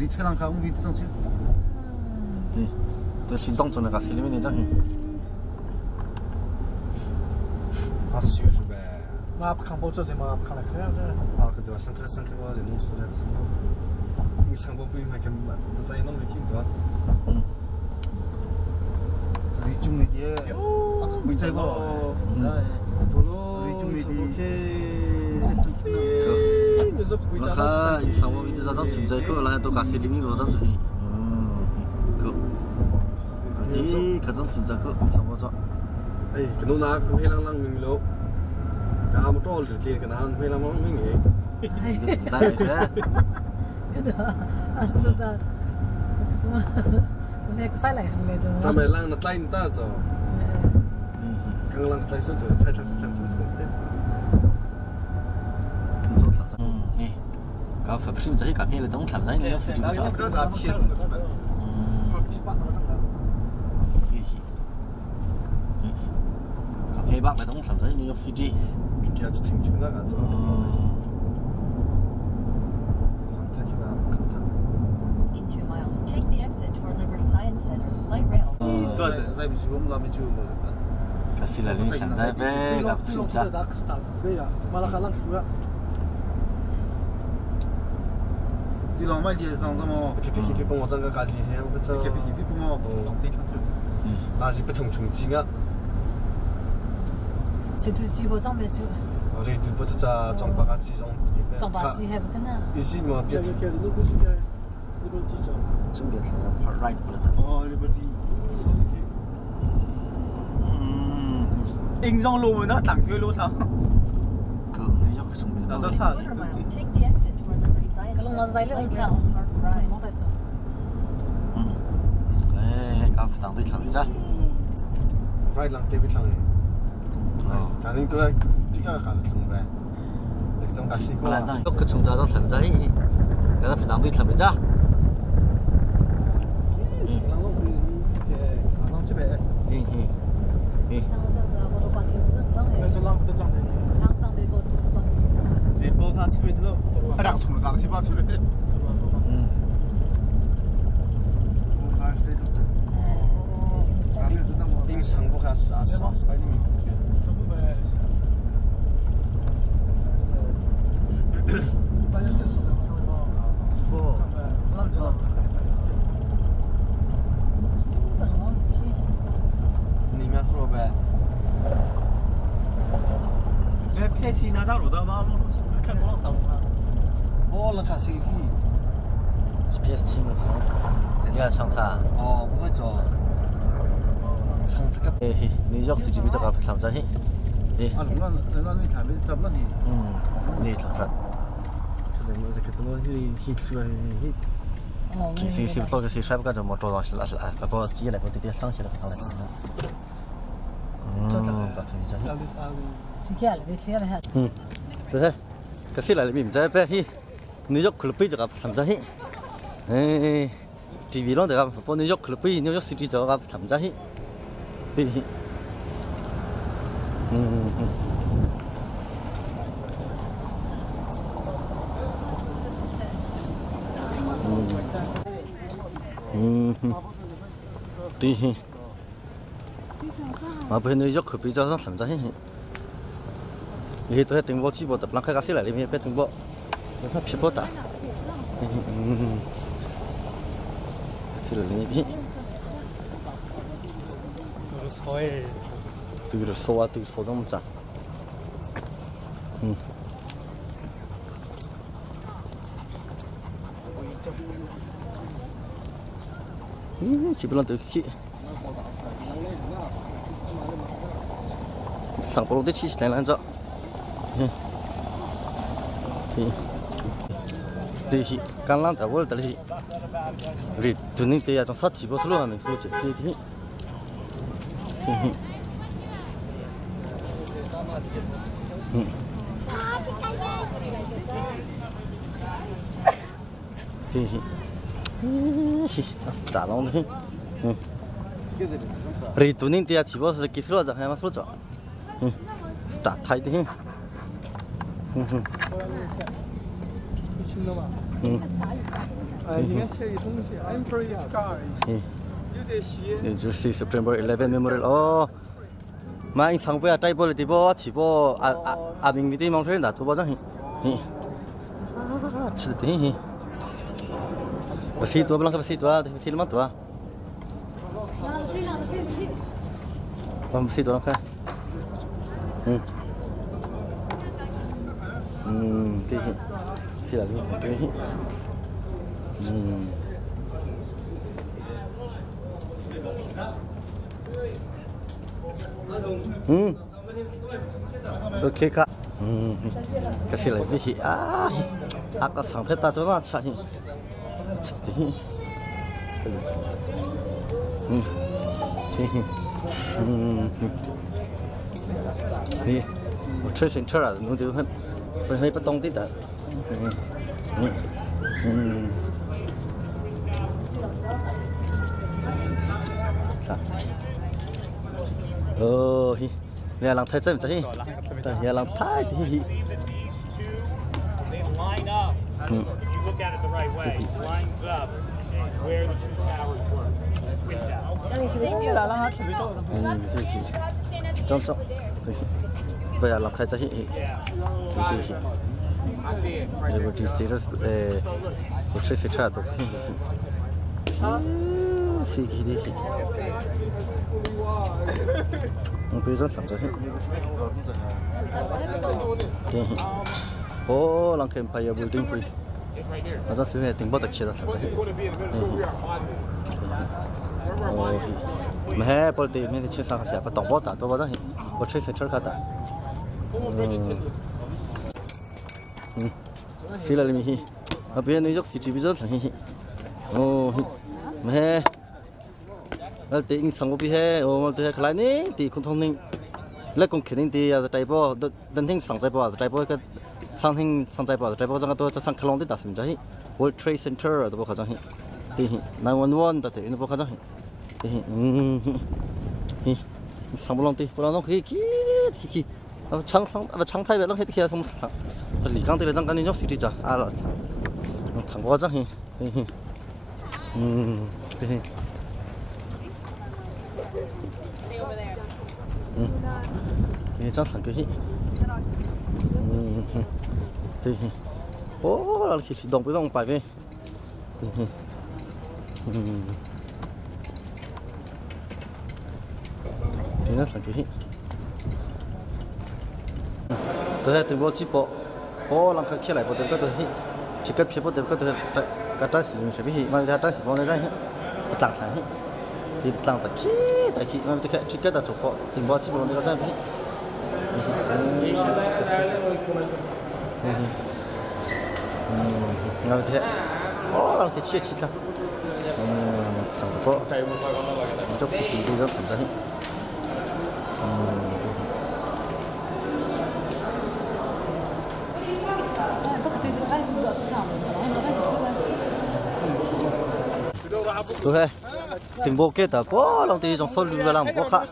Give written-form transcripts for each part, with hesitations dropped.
你车上看我位置上去。对，这心脏中那个心里面那张。啊，是是呗。那不看包这些嘛，不看来看这。啊，对吧？上课我这弄出来什么？你上课不应该看嘛？那在弄的挺多。嗯。你中那点，没在过，在。多咯，上课那看上我位置这张存在个，来都搞心里面个张出去。个。你可张存在个上我这。哎，个弄那个黑浪浪明了。Cả một trò lượt cái nào phải làm món mình nghỉ. Đây thế. Cái đó, sao sao? Cái sai lại rồi đó. Ta mày lang nát lain ta cho. Càng lang tay số cho sai thằng sẽ không thế. Nè, cả phải xin giấy cả kia là đóng làm giấy này nó sẽ chịu cho. Cả bác lại đóng làm giấy New York City. Kia chỉ thỉnh chừng đó cả rồi. In 2 miles, take the exit toward Liberty Science Center, light rail.在不去我们那边就。Cái gì là liên làm giấy về gặp phim cha. đi lòng mai đi rằng sao mà. Cái bông hoa cái gì hết không biết sao. cái bông hoa trong tiền thằng thôi. Là gì bất thông trùng chính á. C'est tout si aux embêtes. Rồi tụi bữa giờ trong bạc chỉ trong bạc chỉ hết cái nào. Ici mà biết. Chúng ta sẽ part right của nó. Liberty. In trong lùm nó thẳng kia luôn sao? Cứ này cho chúng mình. Nó sao? Take the exit toward Liberty Science Cái lúc nó dây lên sao? Nó tại sao? Đấy, các bạn đi làm gì ra? Right lang tiếp lang. Khả năng tôi chỉ có khả năng về. Để trong bác sĩ có. Là cái chúng ta đang làm giấy. Cái phải làm đi làm gì ra? Làm chứ bé. Bộ khá chứ bé đâu. Đang chung là cái chứ bé. Tinh sang bộ khá sao spy đi mình. Nima thôi bé. Cái phe xí nào đâu đó mà看不到头啊。哦，那卡是去。GPS 清的时候，人家唱他。哦，不会做。唱这个。嘿，你要自己比这个làm giấy. À đúng là nó thả bên sập nó thì. Đi làm rồi. Cái gì mà cái tụi nó hít rồi hít. Thì tôi cái sai cái một trò là có chỉ là có tí sáng sẽ là thằng này. Gặp phim giấy. Chỉ kia là biết kia là hết. Thế cái gì là phim giấy bé hi. New York club cho gặp làm giấy. TV nó để gặp phố New York club New York City cho gặp làm giấy. Đi. Đi. Mà bên New York club cho làm giấy. Thì tôi tính bộ chỉ bộ tập lăng khai cái gì lại đi bên tính bộ. Nó phải bộ ta. Thì là đi. từ số đông chả chỉ biết là từ khi sang bộ để chỉ này là sao thì càng làm tao vẫn tới thì tụi mình bây giờ trong sát chỉ bao lâu mình phải chơi thì trả lòng đấy, rồi tụi mình thì chỉ bảo là kỹ thuật hay mà số chọn, trả thay đấy, 你信了吗？嗯，哎，应该写一东西 ，I'm free sky。有这些。就是 September 11 Memorial 哦。mà anh sang bây giờ trai bò thì bò chỉ bò mình đi mong thấy là thu bò chắc hi chỉ tí hi bác sĩ tua blang bác sĩ lắm tua bác sĩ tua lắm khai tí hi xí là cái hi ok kak kasih lagi aku sampai tadi mana cariนี่ช่วยสินเชื่อหนูดูให้ไปตรงที่แต่เนี่ยหลังไทยใช่ไหมจ๊ะฮีเนี่ยหลังไทยที่ line up. You look at it the right way. Lines up where the two towers were. Switch out. 来了，他准备走了。trong bây giờ làm thay cho hi để một chiếc xe rất một chiếc xe cha tụ xí gì đi một cái rất sẵn rồi ô làm cái empire building free nó rất xíu này tính bắt được chia ra sẵn rồi mà hè bữa đi mình chia sang cái tổng bớt tôi bao giờ một chiếc xe chơi cả ta xí là mình hi ở bên này dốc xí chỉ bây giờ là hi ô mà hè ở tỉnh sang bên hè ô từ hè cái này thì không thông minh lấy công khởi nên thì trái bò đơn thinh sang trái bò cái sang trái bò rằng tôi cho sang Kalong đi đặt xem chứ World Trade Center ở đó bao giờ hi thì 911 đặt thì nó bao giờ hi sang bò thì bò nó khi 창 타입에 랑 해도 계속 리강들에 잠깐 이 시리자 알아 당고자 히 이 장상 그 히 오, 이렇게 시동 비동 빠베 이나 상그 히 tôi từ bộ chỉ bộ làm các kia lại bộ từ các tôi chỉ cần phía bộ từ các tôi các trái sử dụng sẽ bị mà các trái sử dụng này ra hết tăng sản hết thì tăng tại khi mà tôi chỉ cần là chụp bộ từ bộ chỉ bộ này có ra hết ngồi thế làm cái chia chia ra thằng bộ chụp thì đi rất thẳng ra hết对，顶部给的，不，让地种手绿了，让不卡，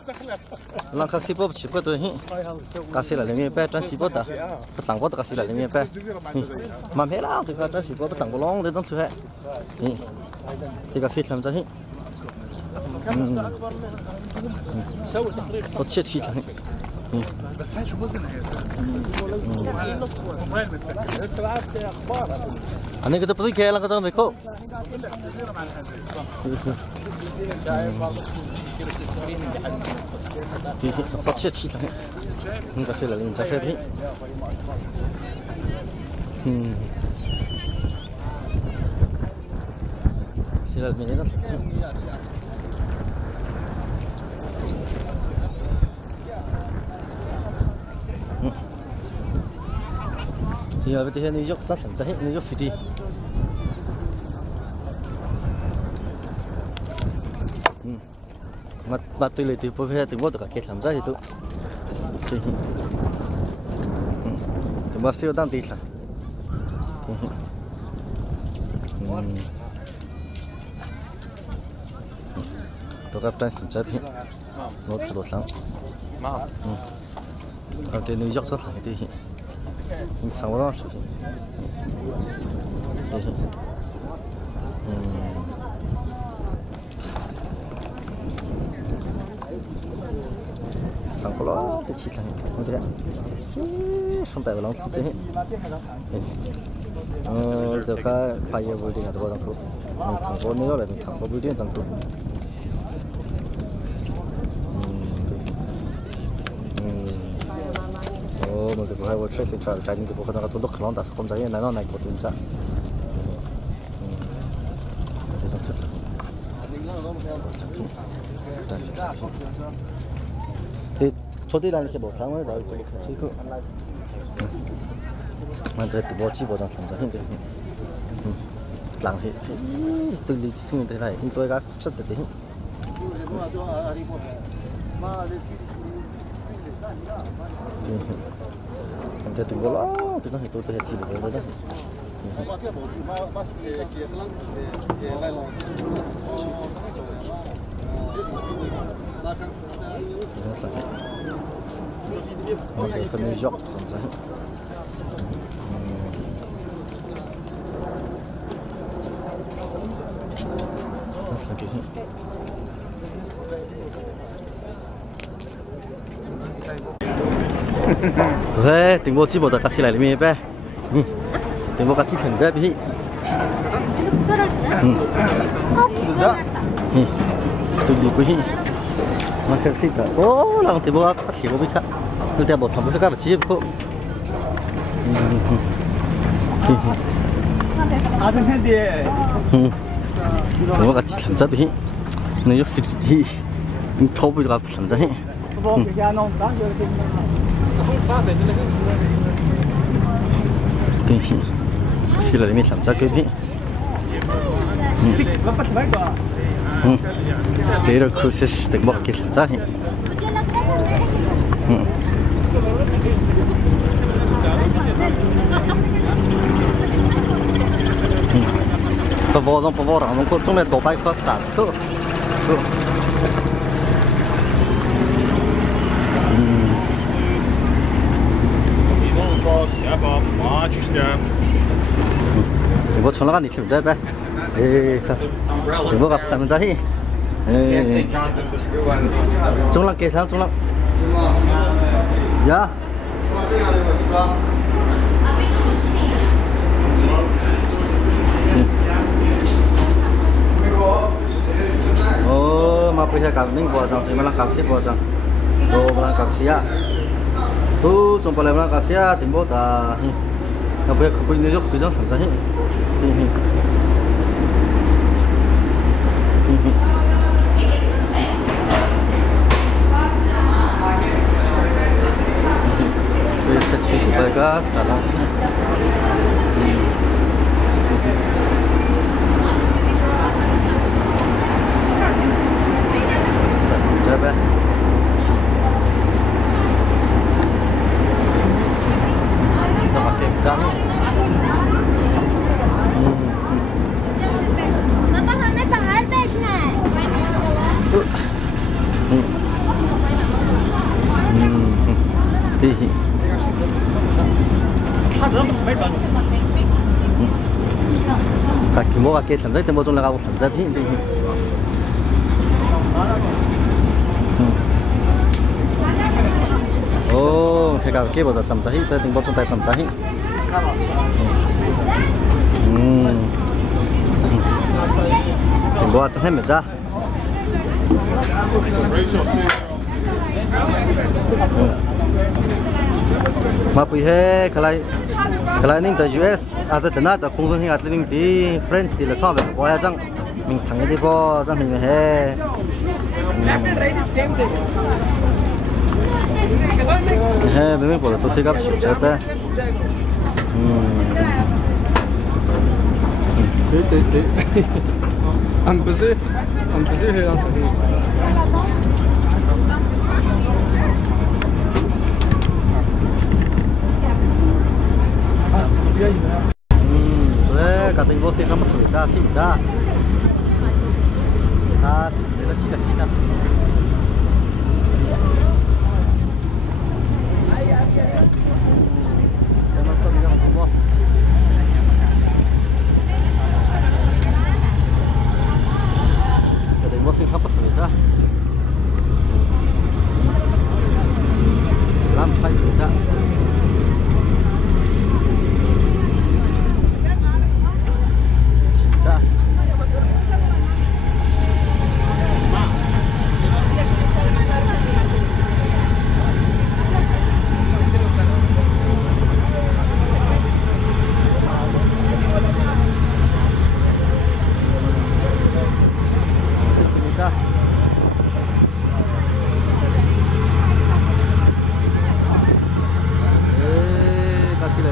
让卡西部起不对，卡西了里面摆，转西部的，不当过的卡西了里面摆，蛮漂亮，这个转西部不当过long的种出来，这个西他们这些，我切切他。بس هاي شو وزن هي؟ نص وزن وين متذكر؟ انت لعبت اخبار انا كنت بدي كده لك زعما بيكو في فاتشه تشي له انت سيلا اللي انت شايفه سيلا المينيزا thì ở bên New York rất là New York City mà tôi lấy từ phố về từ bố tất cả kết làm ra thì tôi từ bác siêu đang đi là tôi gặp đang sinh hoạt nó từ sáng ở trên New York rất là thì sang vào đó sang vào đó để chỉ là không thế không phải là lòng chứ giờ cái phải yêu building ở đó đâu thằng có nữa là thằng có building chẳng đâu mà cái hai vợ chồng sinh ra trái những cái bộ phận đó tôi không đặt không trái này nó này có tiền trả thì chỗ đi là cái bộ phận đó thì cứ mà cái bộ chỉ bộ trang tham gia hiện tại làm thì từ lý chính thế này chúng tôi đã rất là đấy không thể từng có lo từ nó thì tôi chỉ một cái đó cái phần dọc trong trái thế tình bộ chỉ bộ đặc sĩ lại là gì vậy? tình bộ 같이 전자 비. từng bộ cái mà cái gì đó, ô, làm tình bộ 같이 bộ biết khác, người ta bảo thằng bộ khác là chỉ bộ. tình bộ 같이 전자 비, nó 역시 이 토부가 전자 해. Xin lỗi mình làm cho cái gì State of Cruises từng một cái làm cho hiện Bà vô rằng nó trong này tổ bay có start Step up, watch your step. 이거 전화가 니키 문제 봐. 이거 gặp 문제 히. 중랑 계산 중랑. 야. mà bây giờ cảm mình bỏ rằng chỉ mà làm cảm xúc bỏ rằng đồ mà làm cảm xúc à tu trong bao lâu làm cảm xúc à tìm bộ ta bây giờ không có nhiều lúc bây giờ làm sao hết bây giờ sẽ chỉ có bài gas cả đó Coba. Kita pakai jam. Mama हमें बाहर बैठना है. Đi. Các cái mua cái sản phẩm, mua trong là các sản phẩm đi. 오, 해가 깨보다 잠자히, 저 등보 좀 더 잠자히. 등보가 좀 해매자. mà bây giờ cái này nín tới US, à tới Nhật là công dân hình ảnh nín đi France thì là sao vậy? Qua chẳng mình thằng đi bo chẳng mình hè. Hè mình bỏ số xe gấp chịu chơi bé. Anh bớt hay anh 왜 같은 곳에 한번 돌자 시작. 아, 내가 치자.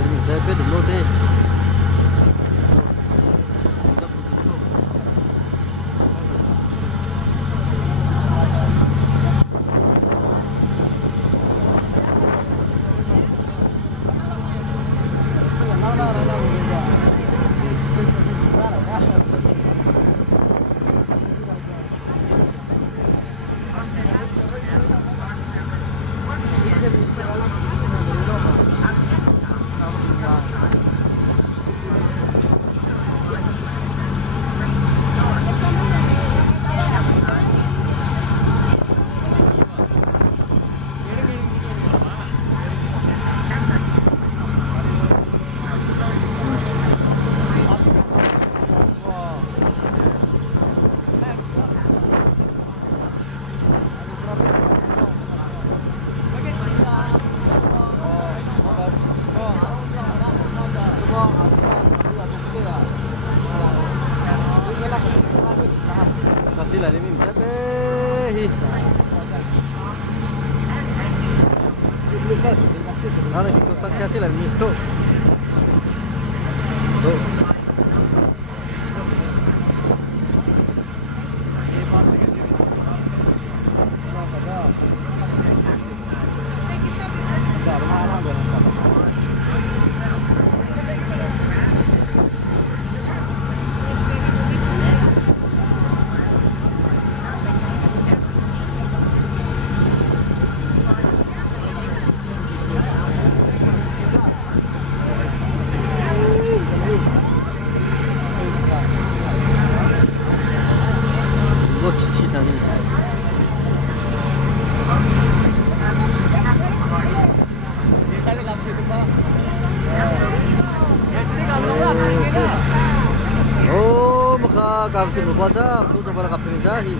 mình chơi quyết được lô tê. Kasih lah ini macam ni. Ada kita kasih lah ini tu. Tu. Cici tadi. Oh, maka kapsul baca, tu coba kapsul jahi.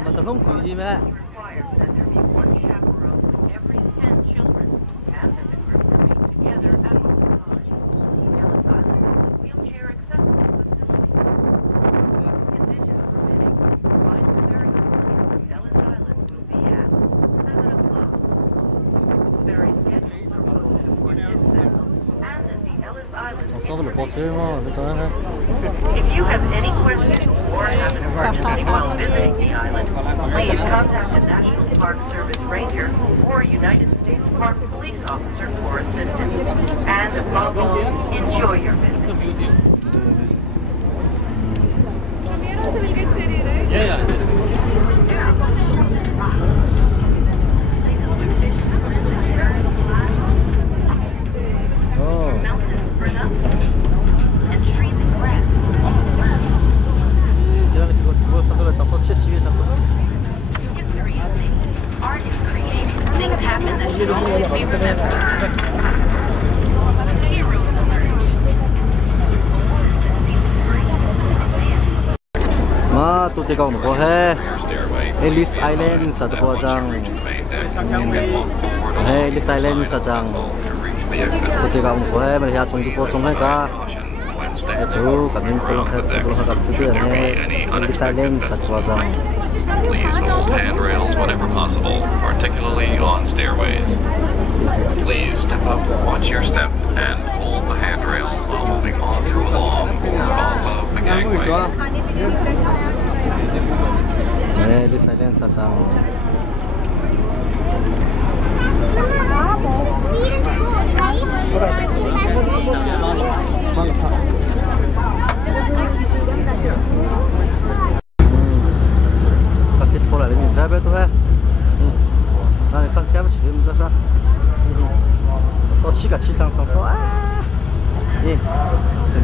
Macam long kui gì mẹ? Sao được có xe mà, cái chỗ này. If you have any questions or have an emergency while visiting the island, please contact the National Park Service Ranger or United States Park Police Officer for assistance. And above all, enjoy your visit. Yeah. Mountains spring up and trees and grass. History is made. Art is created. Things happen that should always be remembered. Heroes emerge. Ma tu te kau nak he? Ellis Island sa tu jang. Hey, Ellis Island sa jang. Tu te kau nak he? Mereka chung tu chung hai ka. Itu kami pulang ke situ ni. Ellis Island sa tu jang. Please hold handrails whenever possible, particularly on stairways. Please step up, watch your step, and hold the handrails while moving on through along or above the gangway. Đi xài đèn sạch sao. Các xịt lại mình trái bé tôi ha. Này sang kia với chị mình ra ra. Số chi가 치장 좀 써. 예.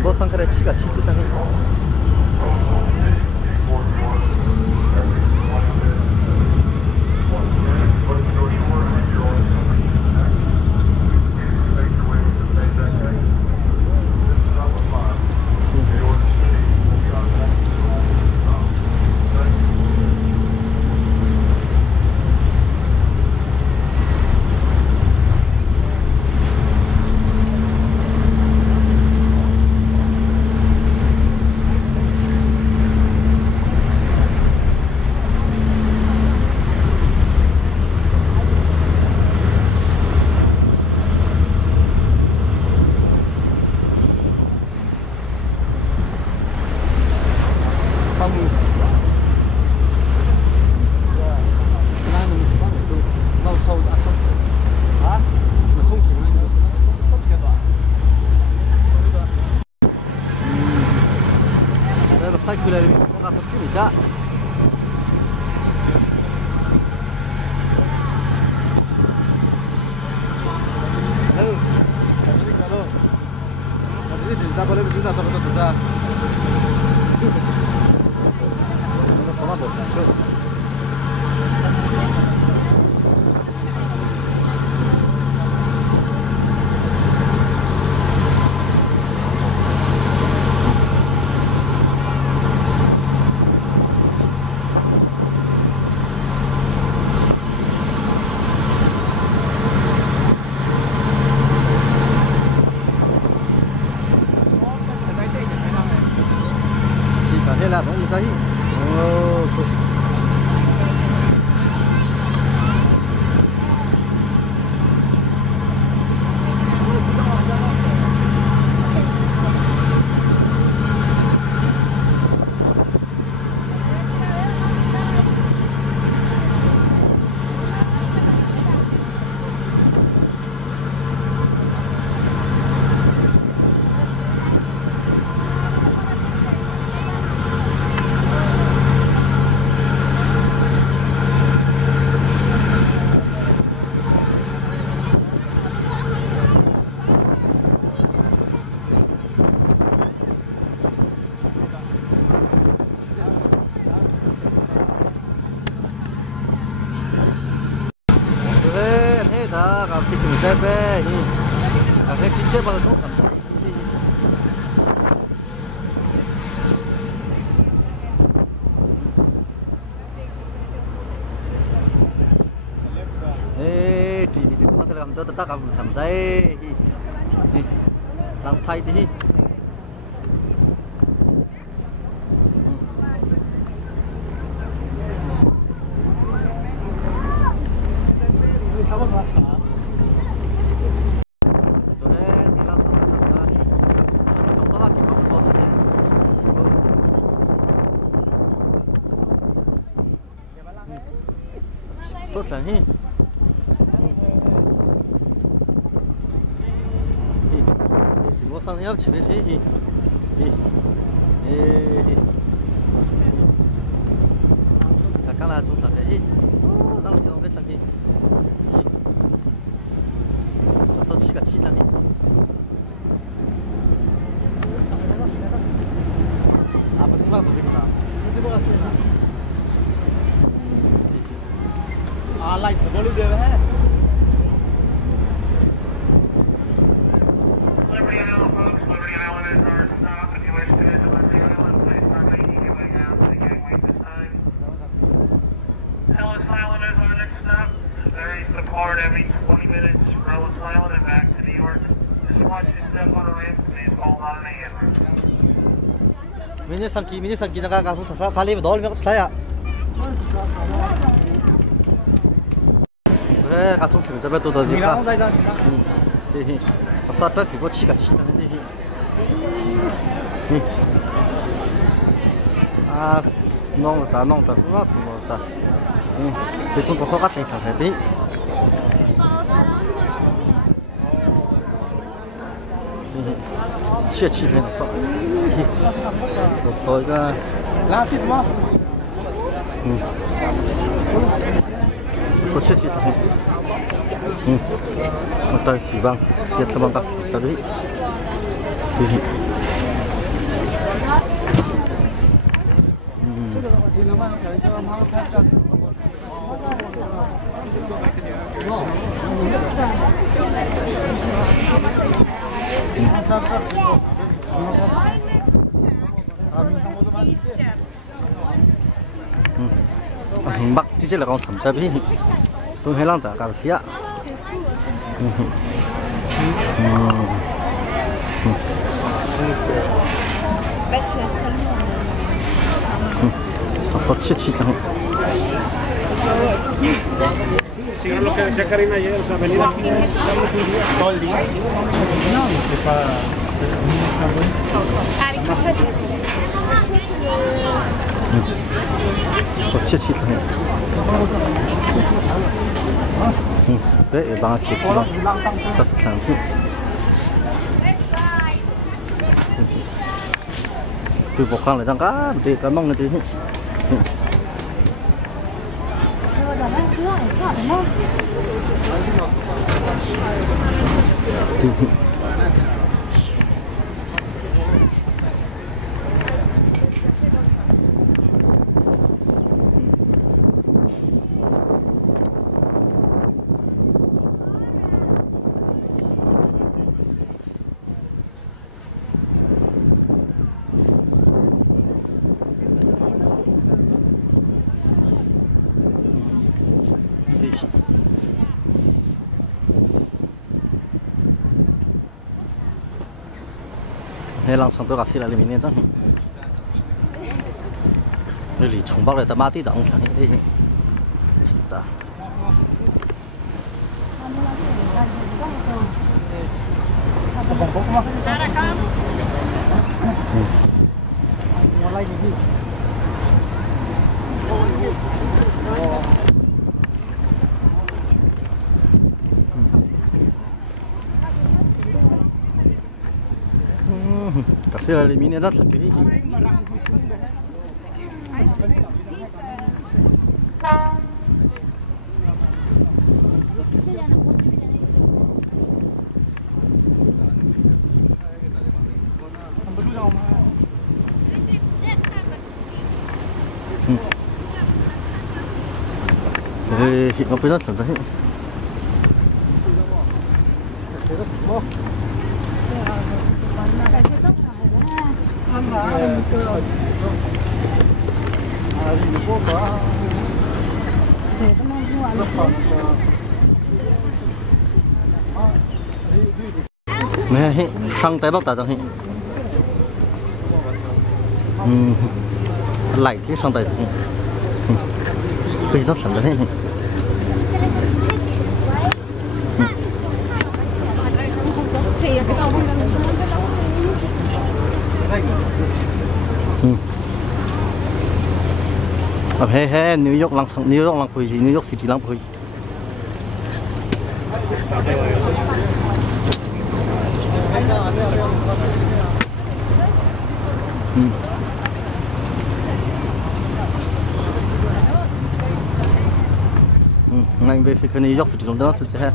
뭐 상가래 치가 치장이. 사이클을 생각하고 춤이자. Jadi tidak boleh berjuang atau betul-betul. Ini apa bos? Đây là bóng cháy. 다 gặp thị trường trái bé đi gặp hết chiếc bao nhiêu sản phẩm ê thì cũng có thể làm cho ta gặp sản trái đi làm thay đi tốt là hi thì mua sang nhau chỉ biết hi cả các là chúng ta thấy đang làm cái sang hi số chỉ cả chi tăng hi apa 생각 더 되겠다 이거 같구나 아, 라이트 멀리 되네. Liberty Island, folks. Liberty Island is our stop. If you wish to visit Liberty Island, please start making your way down to the gangway this time. Ellis Island is our next stop. There is the port every 20 minutes from Ellis Island and back to New York. Just watch your step on the ramp. Please hold on to the handrail. 미니 상기 잠깐 가서 갈리면 넣으면 차야. 네, 같은 팀 저번에 또 더. sao tới thì có chỉ cả chỉ là đi à nong ta xuống ta để chúng tôi khó cắt thành sản phẩm đấy chia chi thế nào tôi cái lá thịt mà có chia chi thế một tay xì băng tiệt là băng cắt cho đấy bắc chỉ là con thẩm tra bi tôi hay làm tất cả xí ạ Sao chi thằng Si no lo que decía Karina ayer, o sea, venir aquí todo el día. No, c'est pas. Sao chi thằng đấy bằng kiệt mà ta phải làm thế từ bộ khang lại rằng cá để cá mong là thế hay lang sang tôi gặp xí là mình nên chắc đây là trồng bao lại ta ma tí đóng thằng ấy ta cà phê là mình rất là cái nó phải rất là dễ nè sang tay bắc ta chẳng lại thế sang tay bây giờ sẵn rồi he New York lang pui New York City lang pui ngành về phía New York City đó sẽ hết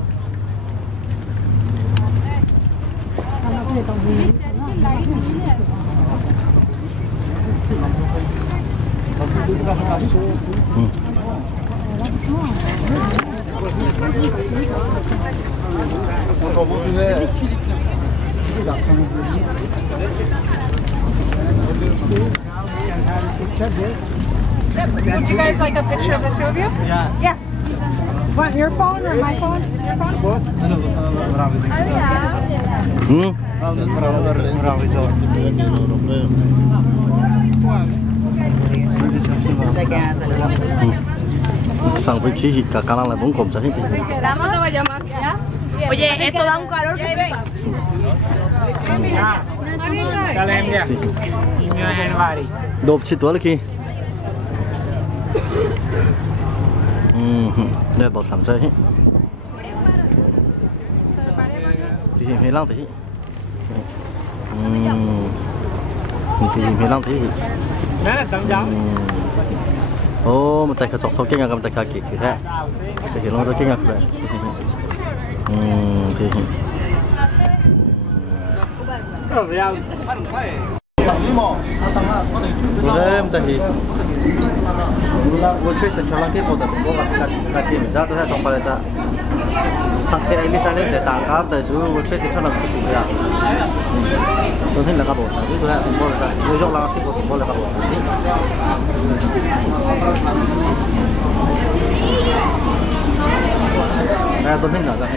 Would you guys like a picture of the two of you? Yeah. Want your phone or my phone? Your phone? sang với khí cả khả năng là vẫn còn cháy ¿Vamos a llamar? Oye, esto da un calor que ve. Calembia. Đột chỉ tuổi là khi đây bỏ sắm chơi thì hình hay lăng thì hình lăng thì ô mà tại cái chọc sâu kinh ngạc tại cái kỳ thì thế thì nó rất kinh ngạc vậy thì Em thì World Trade Center lang cái bộ đó cũng có cái team ra tôi hay trong bài đó sáng thế anh sáng lên để tặng các đại chú World Trade Center làm sự kiện đó tôi thấy là các bộ tôi hay trong bộ đó tôi chọn làm sự kiện bộ là các bộ này tôi thấy là bộ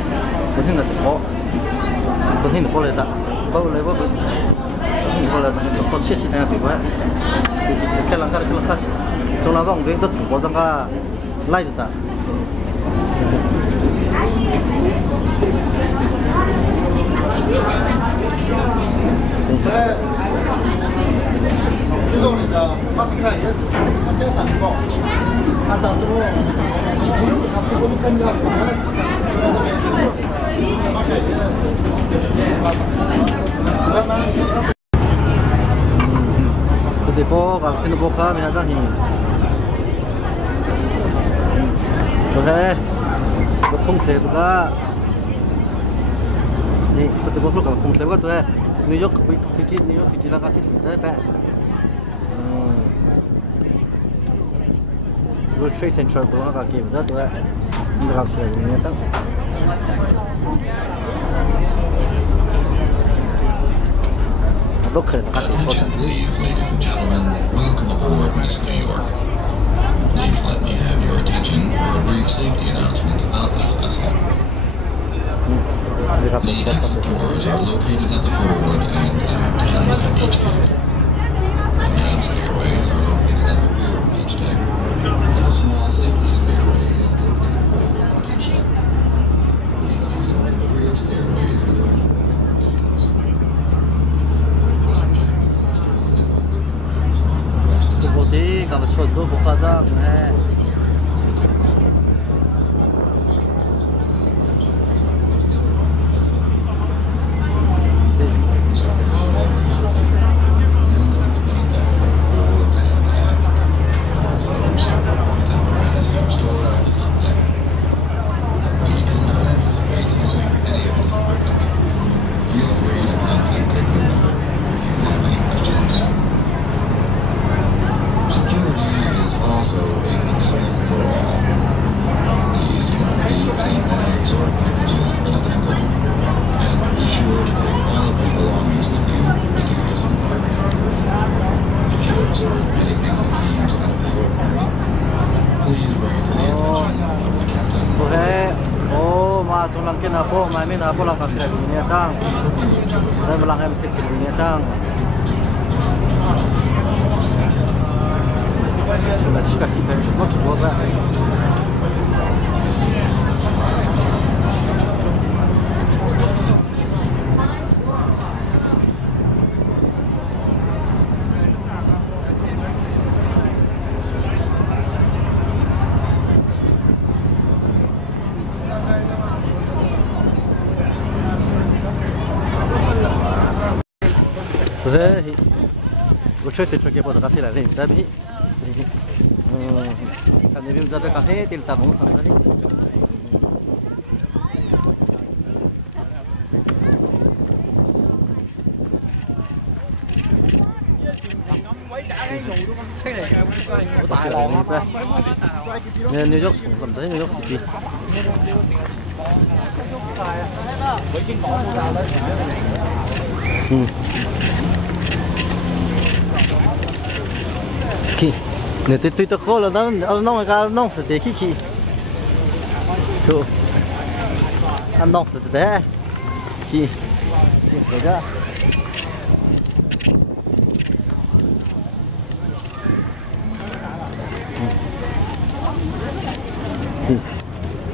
tôi thấy là bộ là bộ 이걸 좀 서치 되는 되고 이렇게 랑가를 클락하지 전화가 엉덩이도 보장가 라이드다 이동이다 마크가 얘 상태가 안 좋고 아까 쓰고 무릎을 갖고 보는 생각 thì bố gặp xin bố khác mình ra thì rồi bố không thể được cảนี่แต่บอสลูกกับคงเสียว่าตัวนิวยอร์กซิตี้แล้วก็ซิตี้ใช่ไหมWorld Trade Center ก็แล้วก็เกมตัวมันจะทำเสียอย่างนี้จังAttention please, ladies and gentlemen. Welcome aboard Miss New York. Please let me have your attention for a brief safety announcement about this vessel. The exit doors are located at the forward and aft ends of each cabin. The main stairways are located at the rear of each deck, and a small safety stairway is located forward on each deck. Please use only the rear stairways when working under conditions. thì gặp một số bộ khoa ra này trong lăng kia nào po mai mình nào po làm cà phê này chăng đây mà lăng em xịt này chăng chúng ta chỉ cần chỉ thấy nó chỉ có vậy thế thì World Trade Center kia bao giờ cà phê lại lên ra bị cái này bây giờ cà phê tiền tặng cũng không đấy nên New York xuống tầm tới New York City khi nếu tôi khó là nó cái nó sẽ để khi thôi ăn nó sẽ để khi chỉ cái đó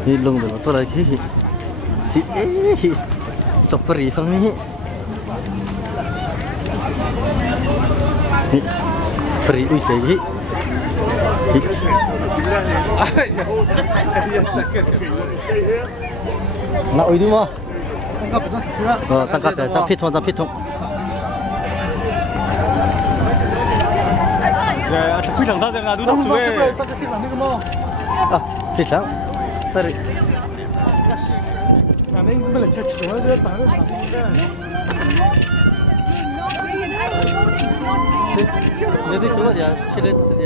đi lùng được tôi lại khi thì chụp bự xong nhỉ bự uy sấy nhỉ nào uy đi mà tăng cấp sẽ phi thông 야, 저 피장 다 되나 누적 주에. phi sáng sorry 나는 원래 제 지원을 했다는 거. nếu như chúng ta khi lên thì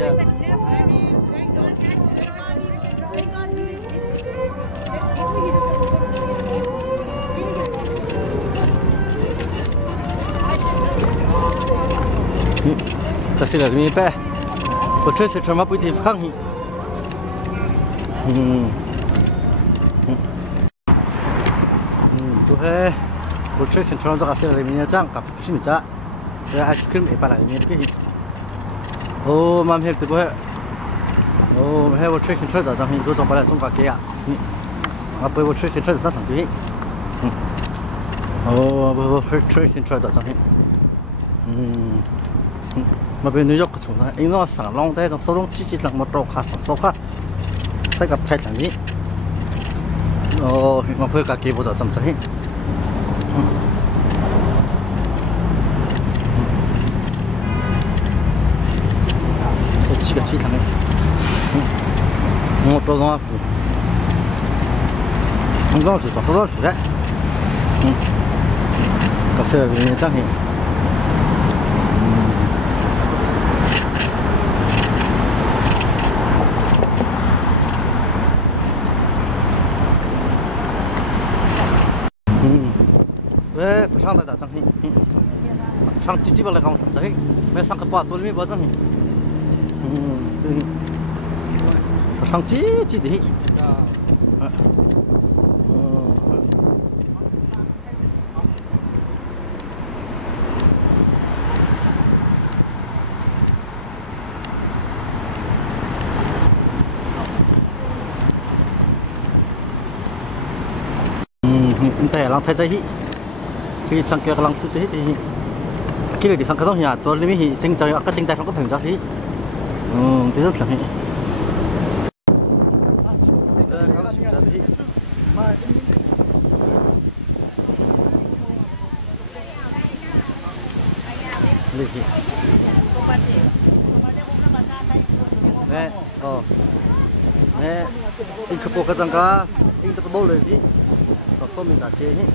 ta sẽ là cái gì vậy? Một chiếc xe trầm áp bụi thêm khăng. Tôi hay một chiếc xe trầm áp sẽ là cái gì chẳng gặp xin trả. Cái ice cream ấy phải là cái gì cái gì? Oh, mam hết rồi. Oh, hay một chiếc xe trầm áp chẳng hình tôi trong phải là trong cả kia. À, bây một chiếc xe trầm áp chẳng cái. Oh, bây một chiếc xe trầm áp chẳng hình. mà bên New York của chúng ta, anh nó sẵn lòng đây trong số đông chỉ là một trâu khác, số khác, tất cả phải làm gì? Mà phải cả kia bộ chăm sóc hết. chỉ là một trâu nó phụ, không có chỉ số đó chỉ đấy, cái xe này chắc gì? 왜 상대다 장히 장 뒤집어라 가면 좀 자기 왜 상가 봐 돌미 버전이 상지 지디แต่ลองthayใจhi khi chẳng kia lăng suy chế thì khi này thì sang cái đó nhà tôi lấy mi tranh chơi các tranh tài không có thành giá thì thì rất là hay nè nè anh chụp cái răng cá anh chụp bao lời đi không mình đã chế hết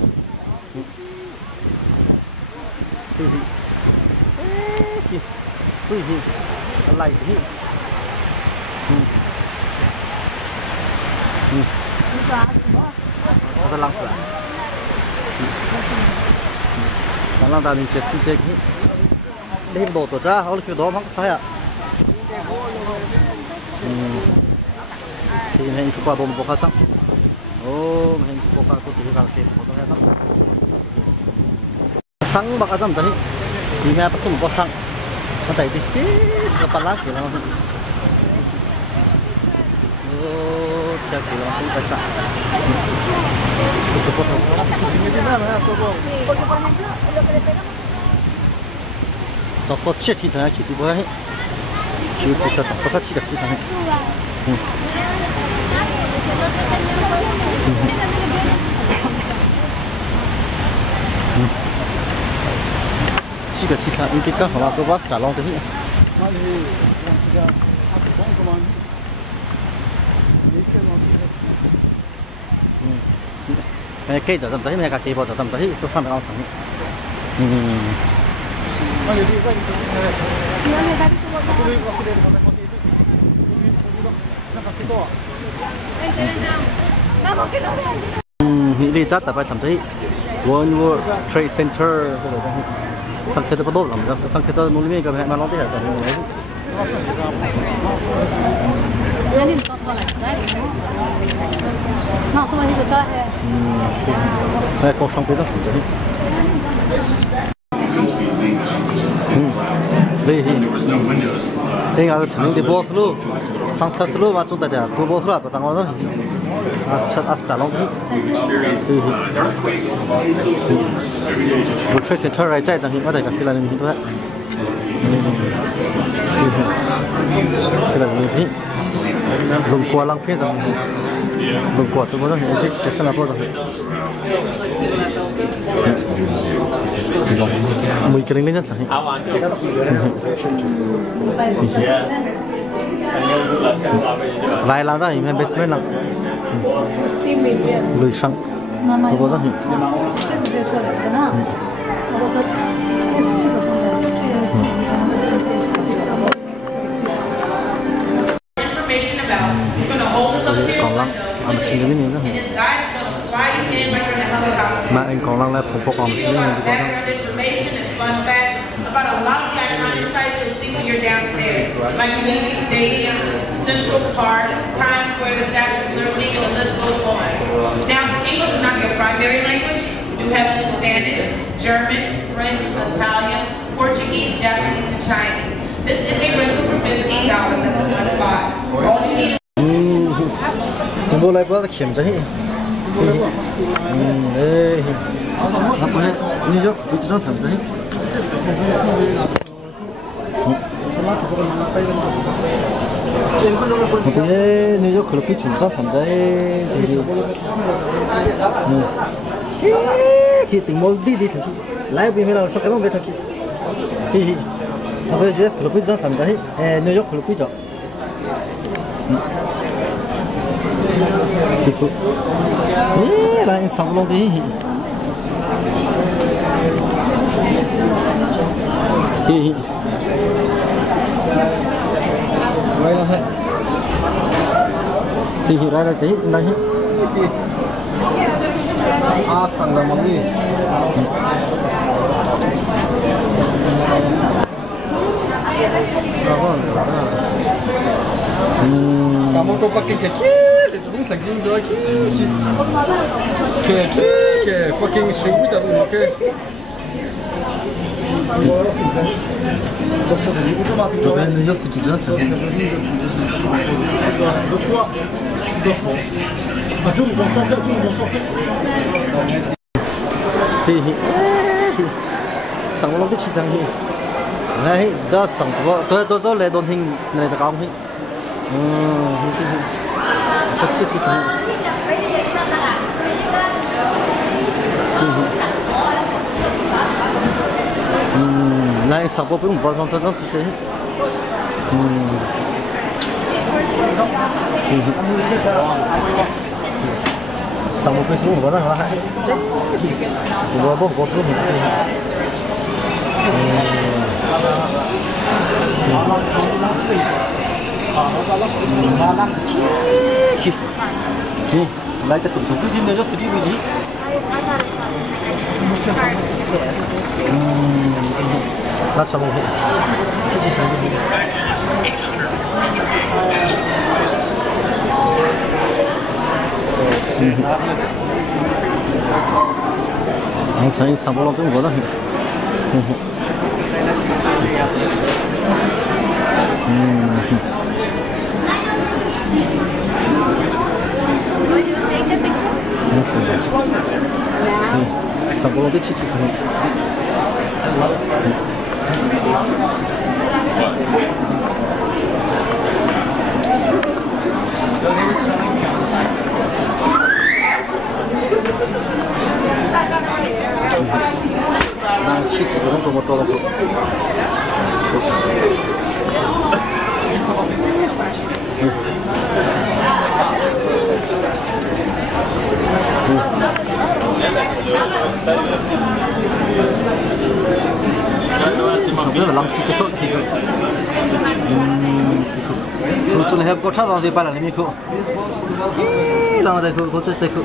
lại thì ta lăng lăng ta mình chết chết đi bộ tổ cha họ kiểu đó mắc phải ạ thì mình chụp qua bộ một phát mình chụp qua tôi thì vào cái một cái đó sang bạc azam tadi, ini apa tuh bosang, mata itu sih kepala kilo, tiap kilo pun baca, itu potong, sini di mana tu bang? Toko cek di sana kita buat, kita toko cek di sana. Chỉ có chỉ là những cái các họ có bắt cả long thế nhỉ? Cái cây giờ tầm tới này cả cây bò giờ tầm tới tôi sang long thằng. Đi chắc tại phải thầm tới One World Trade Center sang khi tôi có đốt lắm rồi sang khi tôi muốn đi cái mà nó đi hết rồi nó không đi được cả đây có xong cái đó đây đây là sử dụng để boss luôn thằng sát luôn mà chúng ta để boss luôn và thằng đó Asta long World Trade Center right chạy chẳng hiện có thể cả xí là mình thôi xí là mình dùng qua lăng phía rằng dùng qua tôi muốn hiện cái sẽ là bao giờ mùi cái lên nhất là vài lần đó thì mình biết mấy lần lười sang tôi bao giờ hiện còn lăng ăn chín cái này nữa mà anh còn lăng là phục vụ còn chín cái này thì có about a lot of the iconic sites you'll see when you're downstairs, like Yankee Stadium, Central Park, Times Square, the Statue of Liberty, and the list goes on. Now, English is not your primary language. You have Spanish, German, French, Italian, Portuguese, Japanese, and Chinese. This is a rental for $15. That's $1.5. All you need is Bố lại bao giờ kiểm tra hết. Đây. Nó có hết. Như vậy, cứ cho thẳng ra hết. Thế nếu như 그렇게 준자 삼자에 thì tình môn đi thật lại bị mình làm sao cái đó về thật thì bây giờ 그렇게 준자 삼자에 New York 그렇게 줘 thì cứ lại xong luôn đi thì đây là hết thì đây là cái đây hết sang là món gì kamu tuh pakai kaki itu pun lagi dua kaki pakai suhu dah pakai New York City là sao? Thì sáng hôm nay chỉ chẳng hi, này đã sáng tôi lấy đồn hình này đã cao hi, chỉ chẳng này sao có biết bao nhiêu thời gian chứ sao một cái số bao nhiêu là chết bao nhiêu có số thì lại cái tổng cái gì nữa cho City gì nó cho một hệ chỉ thấy anh thấy sao bao lâu tôi có đó sao bao lâu tôi chỉ thấy đang chỉ không có một trò đâu là làm gì cho tốt thì cứ cho nên có chắc là gì bài là mình cứ làm đây cứ có thể cứ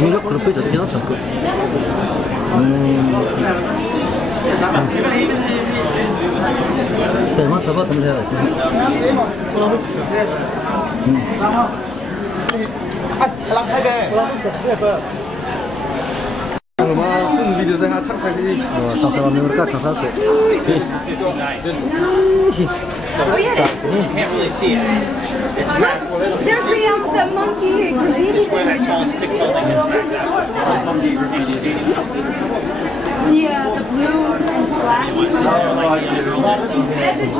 mình lúc bây giờ thì nó chẳng cứ để mà sao bắt mình ra chứ làm hay đấy mà phun video ra chắc phải đi. Sao phải làm như vậy cả chẳng sao. Oh, yeah. You can't really see it. It's massive. There's the monkey graffiti. Where that tall stick building is. Monkey graffiti. Yeah, the blue and black. Savage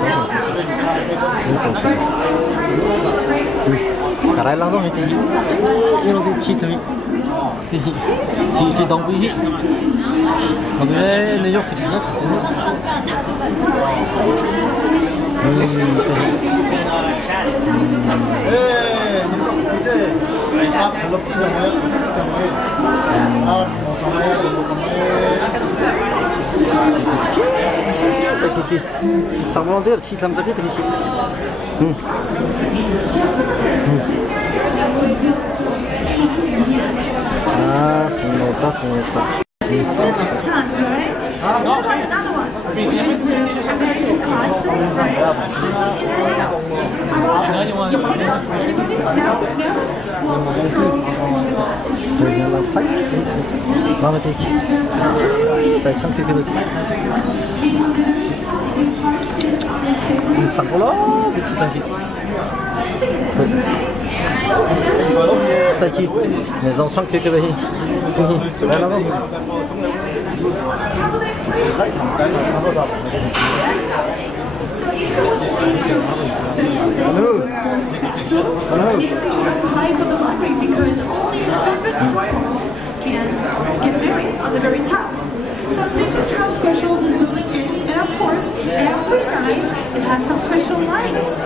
cả đây lắm rồi thì nó thì chi thôi thì đồng ý mà cái này nhóc thì nhất sao nó tiếp chi làm cho cái gì time, right? How about another one, which is American classic, right? Slippers in style. I love that. You've seen it? Anybody? No? Tôi nghe là thích nó mới thích tại trong khi cái sẵn có lắm cái chuyện này tại khi người dòng sang kia cái gì đây nó không Apply for the lottery because only 100 couples can get married on the very top. So this is how special this building is, and of course, every night it has some special lights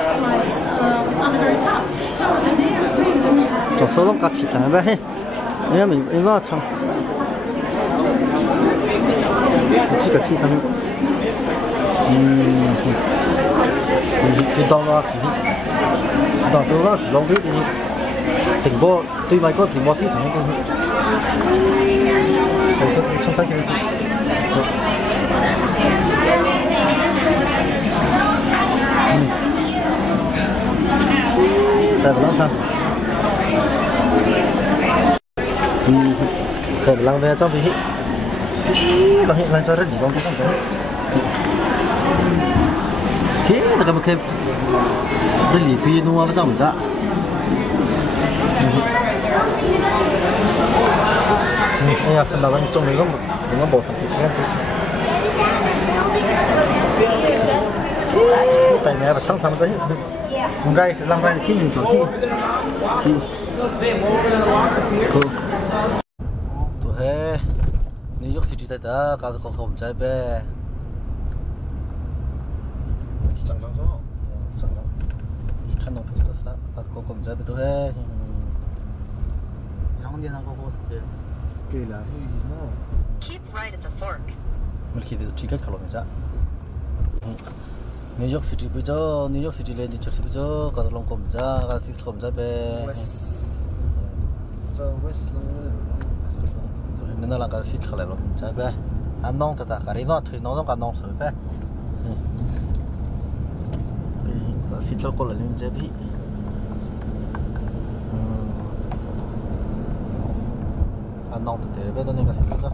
on the very top. So on the day of freedom, we have. 저 소동 같이 잘 봐. 왜냐면 이거 참 지치가 치탕. chỉ đo thì đo tôi là lâu thế thì tỉnh bộ tuy vậy có tỉnh bộ xí thằng con thầy có xong cách này tại làm sao thầy làm về trong bị nó hiện lên cho rất nhiều con cái đấy khi ta cầm cái đây lì pi nuôi vào trong dạ đây là phần đầu bên trong này có một đừng có bộ phận thịt ngon tại mẹ và sáng thầm cho hết làm rai khi mình khi tụi he New York City ta cả có phòng trái bé chẳng lắm rồi, chẳng lắm, chăn nông phải sao, bắt có cầm trái bị tôi hết, không đi nào có kì là Keep right at the fork. mình khi chỉ cách khảo luận ra, New York City bây giờ, New York City lên thì bây giờ cả lòng cầm ra, cả xí cầm ra bé, West nên là cả xí khảo luận trái bé, anh nông thật cả đi nó thì nó giống cả nông sợi bé. Xin cho cô là lên chế bị anh nong thực tế bây giờ nên là xin cho